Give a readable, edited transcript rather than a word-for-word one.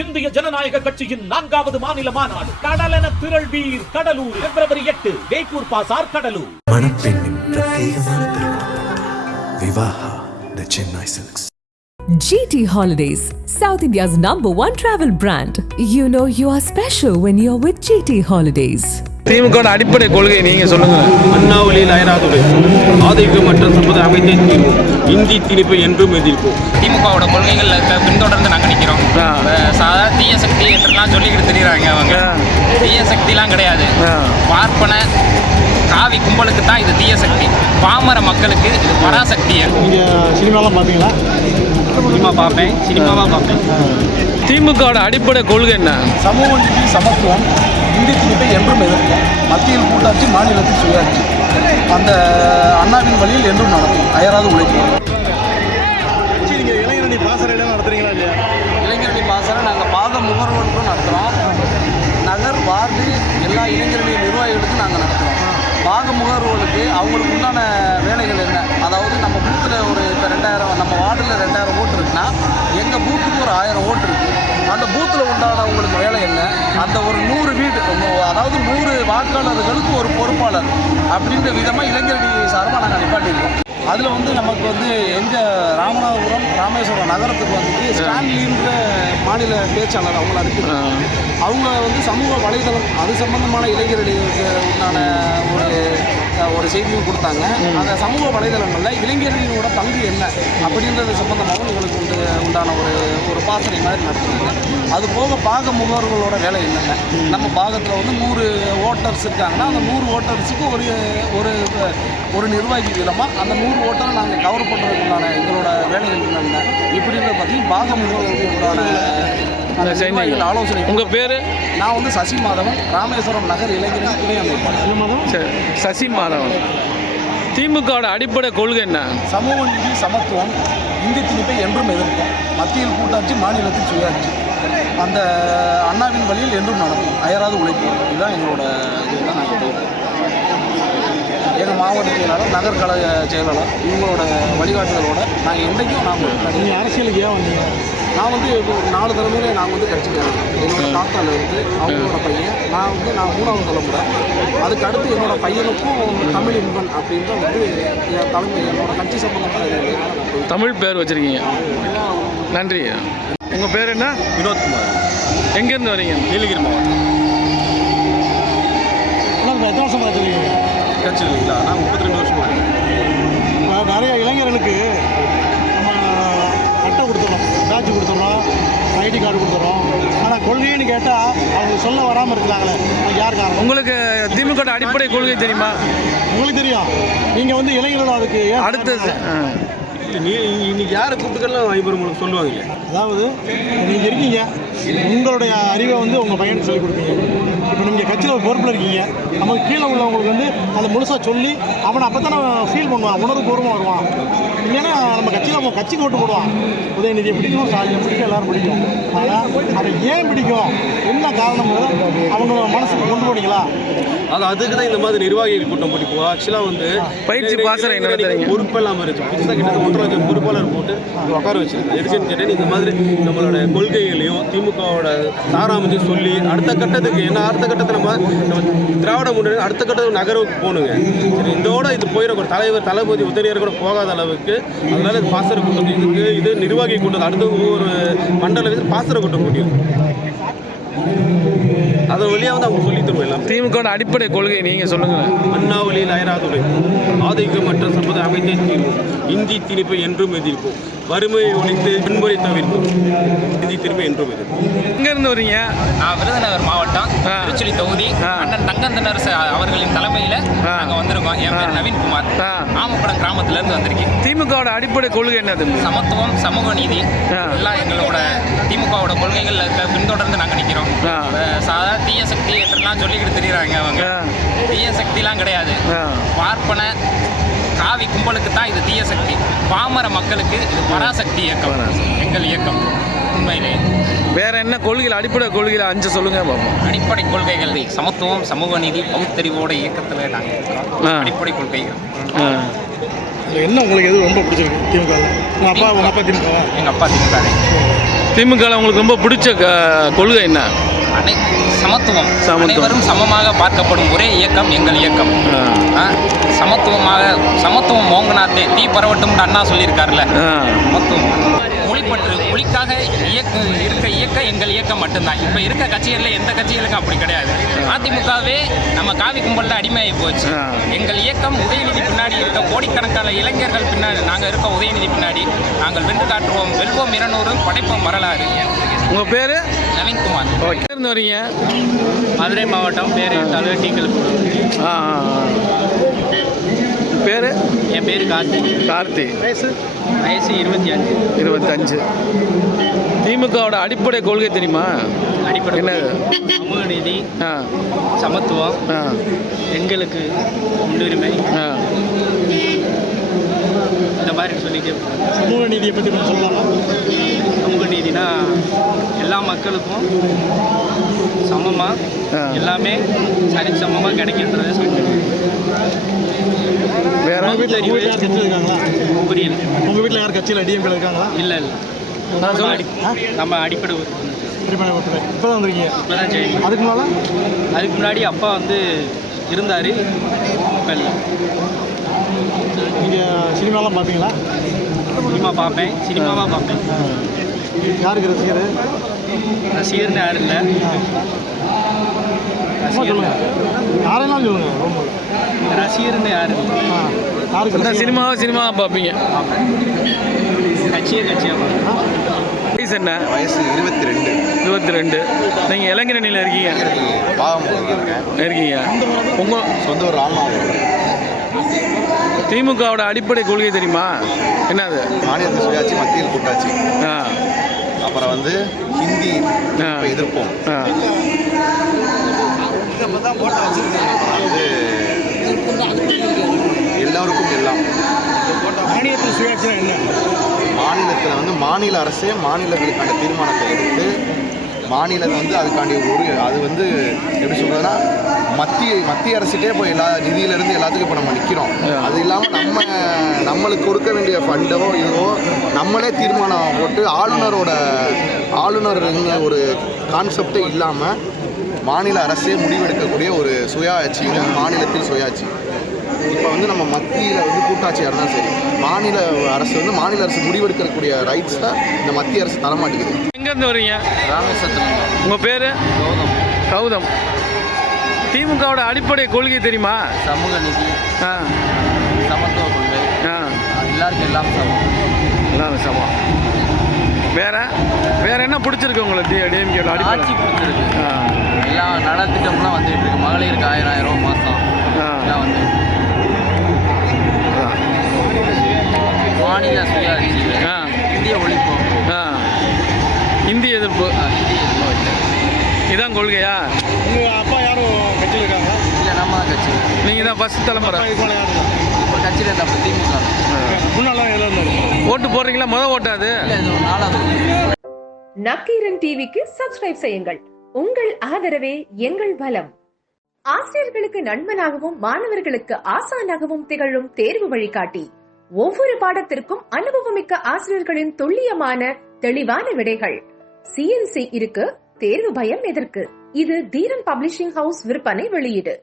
இந்திய ஜனநாயக கட்சியின் 4வது மாநில மாநாடு கடலென திரள்வீர் கடலூர் February 8 வேக்கூர் பாசார் கடலூர். மணப்பெண்ணின் பிரத்யேகமான திருமணம் Vivaha the Chennai Silks. GT Holidays, South India's #1 travel brand. You know you are special when you're with GT Holidays. திமுக அடிப்படை கொள்கை நீங்க சொல்லுங்க. அண்ணா வழியில் அயராதுரை ஆதிக்கமற்ற சமுதாய அமைத்தை தீர்வோம், இந்தி திணிப்பை என்றும் எதிர்ப்போம். திமுகவோட கொள்கைகள் பின்தொடர்ந்து நாங்கள் நிற்கிறோம். சாதா தீய சக்தி என்றெல்லாம் சொல்லிக்கிட்டு தெரியுறாங்க. அவங்க தீய சக்திலாம் கிடையாது. பார்ப்பன காவி கும்பலுக்கு தான் இது தீய சக்தி, பாமர மக்களுக்கு இது பராசக்தி. நீங்கள் சினிமாலாம் பார்த்தீங்களா? சினிமா பார்ப்பேன், சினிமாவாக பார்ப்பேன். திமுக அடிப்படை கொள்கை என்ன? சமூக நீதி, சமத்துவம், இந்தி திணிப்பை என்றும் எதிர்ப்போம். மத்தியில் கூட்டாட்சி, மாநிலத்தில் சுயாட்சி. அந்த அண்ணாவின் வழியில் என்றும் நடக்கும், அயராது உழைப்போம். நீங்கள் இளைஞரணி பாசறையெல்லாம் நடத்துறீங்களா இல்லையா? இளைஞரணி பாசறை நாங்கள் பாத முகர்வோருக்கும் நடத்துகிறோம். நகர் வார்டு எல்லா இளைஞரணி நிர்வாகிகளுக்கும் நாங்கள் நடத்துகிறோம். பாக முகர்வோருக்கு அவங்களுக்கு உண்டான வேலைகள் என்ன, அதாவது நம்ம பூத்தில் ஒரு இப்போ 2000, நம்ம வார்டில் 2000 ஓட்டு இருக்குன்னா எங்கள் பூத்துக்கு ஒரு 1000 ஓட்டு இருக்குது. அந்த பூத்தில் உண்டானவங்களுக்கு வேலை என்ன, அந்த ஒரு 100 வீடு, அதாவது 100 வாக்காளர்களுக்கு ஒரு பொறுப்பாளர் அப்படின்ற விதமாக இளைஞரணி சார்பாக நாங்கள் நிப்பாட்டியிருக்கோம். அதில் வந்து நமக்கு வந்து எங்கள் ராமநாதபுரம் ராமேஸ்வரம் நகரத்துக்கு வந்துட்டு ஸ்டான்லின்ற மாநில பேச்சாளர் அவங்கள அனுப்பிடுறாங்க. அவங்க வந்து சமூக வலைதளம் அது சம்பந்தமான இளைஞர்களுக்கு உண்டான ஒரு செய்தியும் கொடுத்தாங்க. அந்த சமூக வலைதளங்களில் இளைஞர்களினோட பங்கு என்ன அப்படின்றது சம்பந்தமாகவும் இவங்களுக்கு உண்டான ஒரு பாசனை மாதிரி நடத்துனாங்க. அது போக பாக முகவர்களோட வேலை என்னென்ன, நம்ம பாகத்தில் வந்து 100 ஓட்டர்ஸ் இருக்காங்கன்னா அந்த 100 ஓட்டர்ஸுக்கு ஒரு நிர்வாகி விதமாக அந்த 100 ஓட்டரை நாங்கள் கவர் பண்ணுறதுக்குண்டான எங்களோட வேலைகள் என்னென்ன இப்படின்றத பற்றி பாக முகவர்களுக்கான ஆலோசனை. உங்கள் பேர்? நான் வந்து சசி மாதவன், ராமேஸ்வரம் நகர் இளைஞர் துணை அமைப்பாளர். சசி மாதவன். திமுக அடிப்படை கொள்கை என்ன? சமூக நீதி, சமத்துவம், இந்தி திணிப்பை என்றும் எதிர்ப்போம். மத்தியில் கூட்டாட்சி, மாநிலத்தில் சுயாட்சி. அந்த அண்ணாவின் வழியில் என்றும் நடக்கும், அயராது உழைப்போம். இதுதான் எங்களோட இதுதான். நாங்கள் எங்கள் மாவட்ட செயலாளர், நகர் கழக செயலாளர் இவங்களோட வழிகாட்டுதலோட நாங்கள் என்றைக்கும் நாங்கள் அரசியலுக்கு ஏன் வந்தீங்க? நான் வந்து இப்போ 4 தலைமுறை நாங்கள் வந்து கட்சிக்காரங்க. என்னோட தாத்தாவில் இருந்து அவங்களோட பையன், நான் 3வது தலைமுறை. அதுக்கு அடுத்து என்னோட பையனுக்கும் தமிழ் இன்பன் அப்படின்ற வந்து என் தலைமை என்னோட கட்சி சம்பந்தமாக தமிழ் பேர் வச்சுருக்கீங்க. நன்றி. உங்கள் பேர் என்ன? வினோத்குமார். எங்கேருந்து வரீங்க? நீலகிரி மாவட்டம். எத்தனை வருஷம் பார்த்துருக்கீங்க கட்சி இல்லைங்களா? நான் 32 வருஷமாக இருக்கேன். நிறைய இளைஞர்களுக்கு நம்ம அட்டை கொடுத்துறோம், பேட்ச் கொடுத்துறோம், ஐடி கார்டு கொடுத்துறோம். ஆனால் கொள்கைன்னு கேட்டால் அவங்க சொல்ல வராமல் இருக்கிறாங்களே, யார் காரணம்? உங்களுக்கு திமுக அடிப்படை கொள்கை தெரியுமா? உங்களுக்கு தெரியும். நீங்கள் வந்து இளைஞர்களோட அதுக்கு அடுத்தது இல்லை, இன்னைக்கு யாரை கூப்பிட்டுக்கலாம் ஐம்பது உங்களுக்கு சொல்லுவாங்க. அதாவது நீங்கள் இருக்கீங்க, உங்களுடைய அறிவை வந்து உங்கள் பையனுக்கு சொல்லிக் கொடுப்பீங்க. இப்போ நீங்கள் கட்சியில் ஒரு பொறுப்பில் இருக்கீங்க, நமக்கு கீழே உள்ளவங்களுக்கு வந்து அதை முழுசாக சொல்லி அவனை அப்போ தானே ஃபீல் பண்ணுவான், உணர்வுபூர்வமாக வருவான். இல்லைன்னா நம்ம கட்சிக்கு ஓட்டு போடுவான். உதயநிதியை பிடிக்கும், ஸ்டாலினை பிடிக்கும், எல்லோரும் பிடிக்கும். ஆனால் அதை ஏன் பிடிக்கும், என்ன காரணம் அவங்க மனசுக்கு கொண்டு போனீங்களா? அதுக்கு தான் இந்த மாதிரி நிர்வாகிகள் கூட்டம் பிடிக்கும். ஆக்சுவலாக வந்து பயிற்சி பாசறை பொறுப்பெல்லாம் இருந்துச்சு. புதுசாக கிட்ட 1.5 லட்சம் பொறுப்பாளர் போட்டு உட்கார வச்சிருக்கேன். எதுக்குன்னு கேட்டேன், இந்த மாதிரி நம்மளோட கொள்கைகளையும் திமுகவோட சாராமத்தையும் சொல்லி அடுத்த கட்டத்துக்கு என்ன, அடுத்த கட்டத்தை நம்ம திராவிட முன்னேற்ற அடுத்த கட்டத்துக்கு நகரவுக்கு போகணுங்க. சரி, இதோட இது போயிடக்கூட தளபதி உதயநிதியார் கூட போகாத அளவுக்கு. அதனால இது பாசறை கூட்டம், இது நிர்வாகி கூட்டம். அடுத்த ஒரு மண்டல பாசறை கூட்டம் முடியும். அதை வழியாக வந்து அவங்க சொல்லி தருவோம். எல்லாம் திமுக அடிப்படை கொள்கை நீங்கள் சொல்லுங்கள். அண்ணா வழியில் அயராதுரை ஆதிக்கமற்ற சமுதாய அமைத்தை தீர்வோம், இந்தி திணிப்பை என்றும் எதிர்ப்போம், வறுமையை ஒழித்து பின்முறை தவிர்ப்போம், இந்தி திணிப்பை என்றும் எதிர்ப்போம். எங்கேருந்து வரீங்க? நான் விருதுநகர் மாவட்டம், திருச்சுழி தொகுதி, அண்ணன் தங்கந்தனர் அவர்களின் தலைமையில் நாங்கள் வந்திருக்கோம். என் பேர் நவீன்குமார், ஆமப்படம் கிராமத்திலேருந்து வந்திருக்கேன். திமுக அடிப்படை கொள்கை என்னது? சமத்துவம், சமூக நீதி எல்லாம் எங்களோட திமுகவோட கொள்கைகள் பின்தொடர்ந்து நாங்கள் நிற்கிறோம். சாதா தீய சக்தி என்றெல்லாம் சொல்லிக்கிட்டு தெரியுறாங்க. அவங்க தீய சக்திலாம் கிடையாது. பார்ப்பன காவி கும்பலுக்கு தான் இது தீய சக்தி, பாமர மக்களுக்கு இது பராசக்தி இயக்கம், எங்கள் இயக்கம். உண்மையிலே வேற என்ன கொள்கைகள், அடிப்படை கொள்கையில் 5 சொல்லுங்க பார்ப்போம். அடிப்படை கொள்கைகள் சமத்துவம், சமூக நீதி, பகுத்தறிவோட இயக்கத்தில் நாங்கள் இருக்கோம். அடிப்படை கொள்கைகள் என்ன உங்களுக்கு எது ரொம்ப பிடிச்சிருக்கு திமுக? உங்கள் அப்பா திமுக? எங்கள் அப்பா திமுக. திமுக உங்களுக்கு ரொம்ப பிடிச்ச கொள்கை என்ன? சமத்துவம். சமத்துவம். அனைவரும் சமமாக பார்க்கப்படும் ஒரே இயக்கம் எங்கள் இயக்கம். சமத்துவம் மோங்கனாத்தே தீ பரவட்டும் அண்ணா சொல்லியிருக்காருல்ல. சமத்துவம், மொழிப்பற்று, மொழிக்காக இருக்க எங்கள் இயக்கம் மட்டும்தான். இப்போ இருக்க கட்சிகளில் எந்த கட்சிகளுக்கும் அப்படி கிடையாது. அதிமுகவே நம்ம காவி கும்பலில் அடிமையாகி போச்சு. எங்கள் இயக்கம் உதயநிதி பின்னாடி இருக்க கோடிக்கணக்கான இளைஞர்கள் பின்னாடி நாங்கள் இருக்க உதயநிதி பின்னாடி நாங்கள் வென்று காட்டுவோம், வெல்வோம் 200, படைப்போம் வரலாறு. உங்கள் பேர்? நவீன்குமார். ஓகே, இருந்து வரீங்க? மதுரை மாவட்டம், பேர் தலைவர் டீக்கல். பேர்? என் பேர் கார்த்தி. வயசு 25. திமுகவோட அடிப்படை கொள்கை தெரியுமா? அடிப்படை என்னது? சமூக நீதி, சமத்துவம், பெண்களுக்கு முன்னுரிமை, இந்த மாதிரி சொல்லிட்டு. சமூக நீதியை பற்றி கொஞ்சம் சொல்லலாமா? சமூக நீதினா எல்லா மக்களுக்கும் சமமாக எல்லாமே சரிசமமாக கிடைக்கின்றதை சொல்லுங்கள். வேற உங்கள் வீட்டில் யார் கட்சியில் இருக்காங்களா? புரியல. உங்கள் வீட்டில் யார் கட்சியில் டிஎம்கே இருக்காங்களா? இல்லை நம்ம அடிப்படை இப்போ தான் வந்துருக்கீங்க? இப்போ தான் செய்யணும். அதுக்கு முன்னாடி அப்பா வந்து இருந்தார், இப்போ இல்லை. நீங்கள் சினிமாலாம் பார்ப்பீங்களா? சினிமாவாக பார்ப்பேன். யாருக்கு ரசிகர்? ரசிகர்னு யாரும் இல்லை. சொல்லுங்கள், யாரெல்லாம் சொல்லுங்கள். ரசிகர்னு யாரும் யாருக்கு? சினிமாவாக பார்ப்பீங்க? கட்சியாக வயசு என்ன? வயசு 22. நீங்கள் இளைஞரணியில் இருக்கீங்க? இருக்கீங்க. உங்கள் சொந்த ஒரு திமுகவோட அடிப்படை கொள்கை தெரியுமா? என்னது? மாநிலத்தில் சுயாட்சி, மத்தியில் கூட்டாட்சி. அப்புறம் வந்து ஹிந்தி எதிர்ப்போம். எல்லோருக்கும் எல்லாம். மாநிலத்தில் சுயாட்சினா என்ன? மாநிலத்தில் வந்து மாநில அரசே மாநிலங்களுக்கான தீர்மானத்தை எடுத்து மாநிலம் வந்து அதுக்காண்டி அது வந்து எப்படி சொல்கிறதுனா மத்திய அரசுக்கே இப்போ எல்லா நிதியிலேருந்து எல்லாத்துக்கும் இப்போ நம்ம நிற்கிறோம். அது இல்லாமல் நம்மளுக்கு கொடுக்க வேண்டிய ஃபண்டோ இதுவோ நம்மளே தீர்மானம் போட்டு ஆளுநர் ஒரு கான்செப்டே இல்லாமல் மாநில அரசே முடிவெடுக்கக்கூடிய ஒரு சுயாட்சி, மாநிலத்தில் சுயாட்சி. இப்போ வந்து நம்ம மத்தியில் வந்து கூட்டாட்சியாக இருந்தாலும் சரி, மாநில அரசு முடிவெடுக்கக்கூடிய ரைட்ஸை இந்த மத்திய அரசு தரமாட்டேங்குது. எங்கேருந்து வரீங்க? ராமேஸ்வரத்தில். உங்கள் பேர்? கௌதம். திமுகவோட அடிப்படை கொள்கை தெரியுமா? சமூக நீதி, சமத்துவ கொள்கை, எல்லாருக்கும் எல்லாம் சமம். எல்லாரும் சமம். வேற என்ன பிடிச்சிருக்கு உங்களுக்கு? டிஎம்கேட ஆட்சி பிடிச்சிருக்கு. எல்லாம் நலத்திட்டம்லாம் வந்துட்டு இருக்கு. மகளிருக்கு 1000 மாதம் எல்லாம் வந்து. மாநில சுயாட்சி, இந்திய ஒழிப்போம், இந்திய எதிர்ப்பு. இதான் கொள்கையா? உங்கள் அப்பா யாரும் கட்சியில் இருக்காங்க? இல்லை, நம்ம கட்சி. நீங்கள் தான் ஃபர்ஸ்ட் தலைமுறை. இப்போ கட்சியில் இருந்தால் திமுக. முன்னாலாம் எதில் இருந்தாரு? ஓட்டு போடுறீங்களா? முதல் ஓட்டாது? இல்லை, இது 4வது. நக்கீரன் டிவிக்கு சப்ஸ்கிரைப் செய்யுங்கள். உங்கள் ஆதரவே எங்கள் பலம். ஆசிரியர்களுக்கு நண்பனாகவும் மாணவர்களுக்கு ஆசானாகவும் திகழும் தேர்வு வழிகாட்டி. ஒவ்வொரு பாடத்திற்கும் அனுபவமிக்க ஆசிரியர்களின் துல்லியமான தெளிவான விடைகள். CNC இருக்கு, தேர்வு பயம் எதற்கு? இது தீரன் பப்ளிஷிங் ஹவுஸ் விற்பனை வெளியீடு.